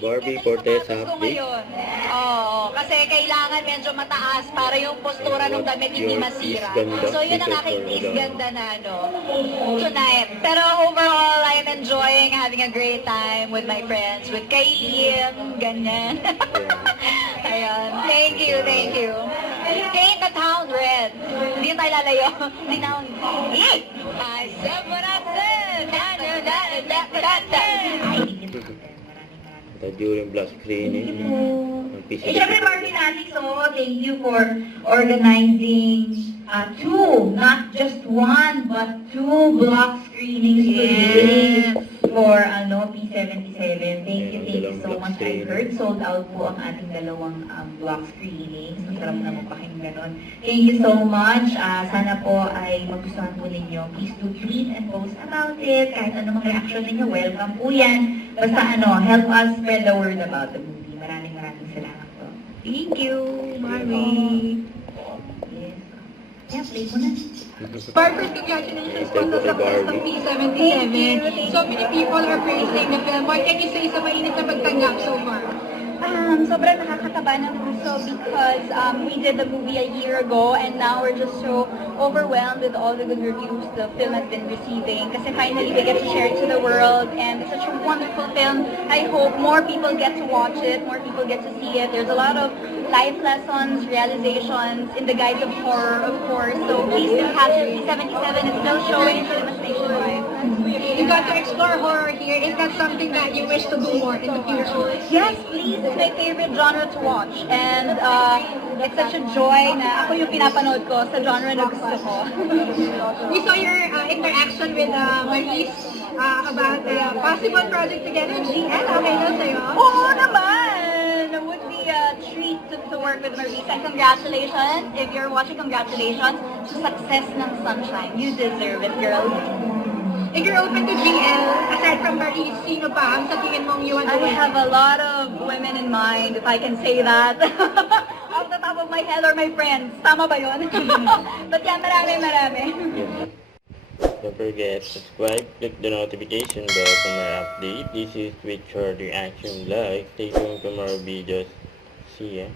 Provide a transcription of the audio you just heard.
Barbie Cortez Gusto ko update. ngayon. Oo, kasi kailangan medyo mataas para yung postura ng damit hindi Your masira. is ganda, So yun ang because aking for is the- ganda na tonight. Pero overall, I am enjoying having a great time with my friends, with Kaylin, ganyan. Ayun, thank you, thank you. Paint the town red. Hindi tayo lalayo. Hindi na I said what I said. During black screening ng Eh, syempre, Barbie natin, so thank you for organizing not just one, but two block screenings today for P77. Thank you so much. I heard sold out po ang ating dalawang block screenings. Ang sarap na mapakinggan nun. Thank you so much. Sana po ay magustuhan po ninyo. Please do tweet and post about it. Kahit anong reaction ninyo, welcome po yan. Basta help us spread the word about the movie. Maraming salamat po. Thank you, Barbie. Yes. Yeah, play mo na. Barbara, congratulations po sa success ng P77. So many people are praising the film. What can you say sa mainit na pagtanggap so far? Sobrang nakakataba ng puso because we did the movie a year ago and now we're just so overwhelmed with all the good reviews the film has been receiving. Kasi finally we get to share it to the world and it's such a wonderful film. I hope more people get to watch it, more people get to see it. There's a lot of life lessons, realizations in the guise of horror, of course. So please do catch it. P77 is still showing cinemas nationwide. You got to explore horror here. Is that something that you wish to do more in the future? Yes, please. It's my favorite genre to watch. And it's such a joy na ako yung pinapanood ko sa genre na gusto ko. We saw your interaction with Maris about a possible project together. GL, okay na sa'yo? Oo naman! It would be a treat to work with Marisa. And congratulations. If you're watching, congratulations to success ng Sunshine. You deserve it, girl. If you're open to GL, aside from Maris, sino pa ang sa tingin mong you want I to work have a lot of women in mind, if I can say that. Off the top of my head or my friends. Tama ba yun? But yeah, marami. Yeah. Don't forget, subscribe, click the notification bell for more update. This is Twitch Short Reaction Live. Stay tuned for more videos. See ya.